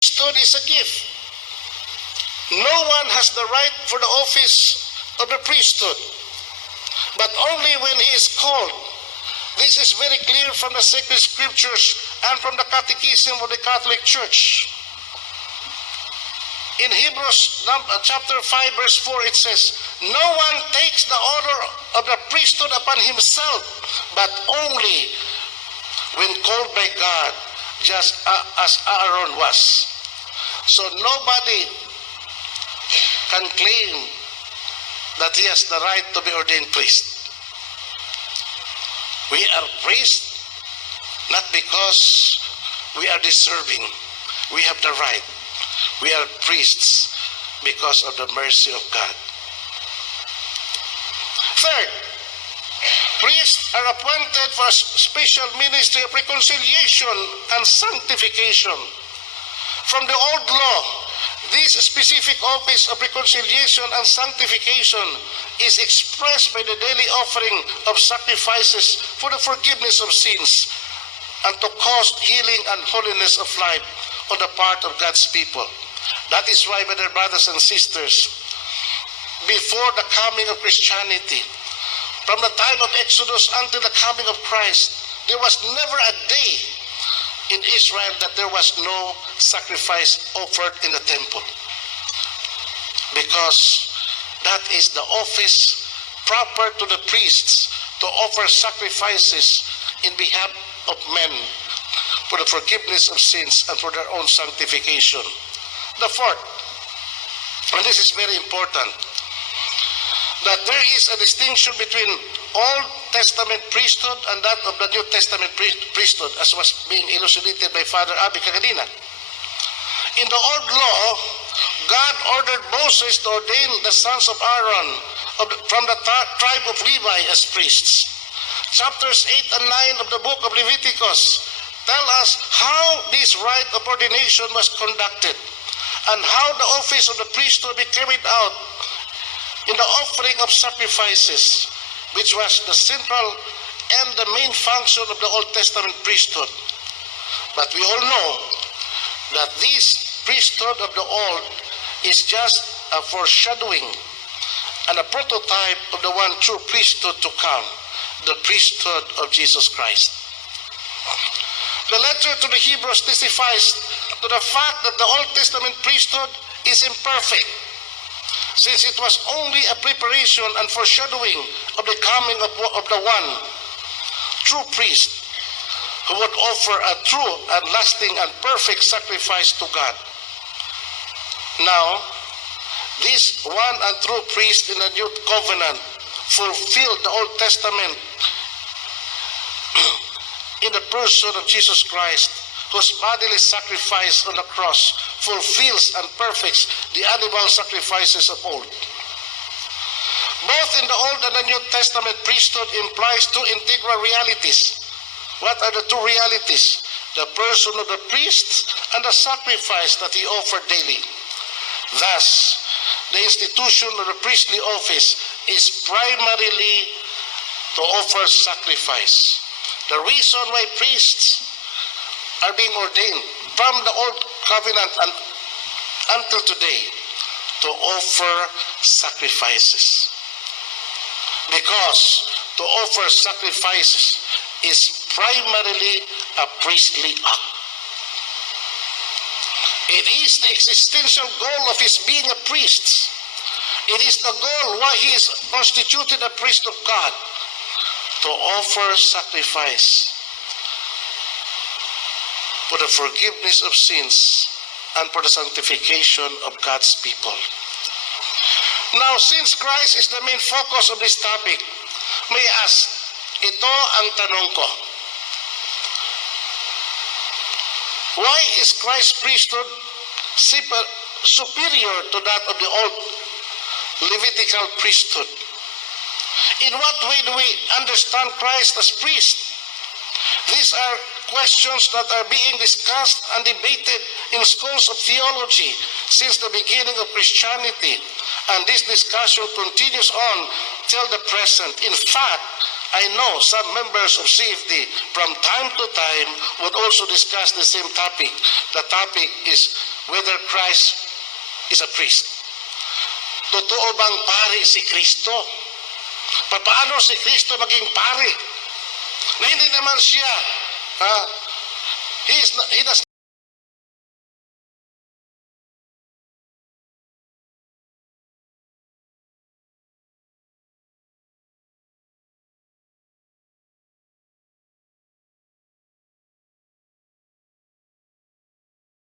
priesthood is a gift. No one has the right for the office of the priesthood, but only when he is called. This is very clear from the sacred scriptures and from the catechism of the Catholic Church. In Hebrews chapter 5 verse 4 it says, no one takes the honor of the priesthood upon himself, but only when called by God, just as Aaron was. So nobody can claim that he has the right to be ordained priest. We are priests not because we are deserving. We have the right. We are priests because of the mercy of God. Third, priests are appointed for a special ministry of reconciliation and sanctification. From the old law, this specific office of reconciliation and sanctification is expressed by the daily offering of sacrifices for the forgiveness of sins and to cause healing and holiness of life on the part of God's people. That is why, my dear brothers and sisters, before the coming of Christianity, from the time of Exodus until the coming of Christ, there was never a day in Israel that there was no sacrifice offered in the temple. Because that is the office proper to the priests to offer sacrifices in behalf of men for the forgiveness of sins and for their own sanctification. The fourth, and this is very important, that there is a distinction between Old Testament priesthood and that of the New Testament priesthood, as was being elucidated by Father Abi kanina. In the Old Law, God ordered Moses to ordain the sons of Aaron from the tribe of Levi as priests. Chapters 8 and 9 of the book of Leviticus tell us how this rite of ordination was conducted and how the office of the priesthood be carried out in the offering of sacrifices, which was the central and the main function of the Old Testament priesthood. But we all know that this priesthood of the Old is just a foreshadowing and a prototype of the one true priesthood to come, the priesthood of Jesus Christ. The letter to the Hebrews testifies to the fact that the Old Testament priesthood is imperfect, since it was only a preparation and foreshadowing of the coming of the one true priest who would offer a true and lasting and perfect sacrifice to God. Now, this one and true priest in the New Covenant fulfilled the Old Testament in the person of Jesus Christ, whose bodily sacrifice on the cross fulfills and perfects the animal sacrifices of old. Both in the Old and the New Testament priesthood implies two integral realities. What are the two realities? The person of the priest and the sacrifice that he offered daily. Thus, the institution of the priestly office is primarily to offer sacrifice. The reason why priests are being ordained from the Old Covenant and until today to offer sacrifices. Because to offer sacrifices is primarily a priestly act. It is the existential goal of his being a priest. It is the goal why he is constituted a priest of God, to offer sacrifice for the forgiveness of sins and for the sanctification of God's people. Now, since Christ is the main focus of this topic, may I ask, ito ang tanong ko. Why is Christ's priesthood superior to that of the old Levitical priesthood? In what way do we understand Christ as priest? These are questions that are being discussed and debated in schools of theology since the beginning of Christianity, and this discussion continues on till the present. In fact, I know some members of CFD from time to time would also discuss the same topic. The topic is whether Christ is a priest. Totoo bang pari si Kristo? Paano si Kristo maging pari? Na hindi naman siya, he does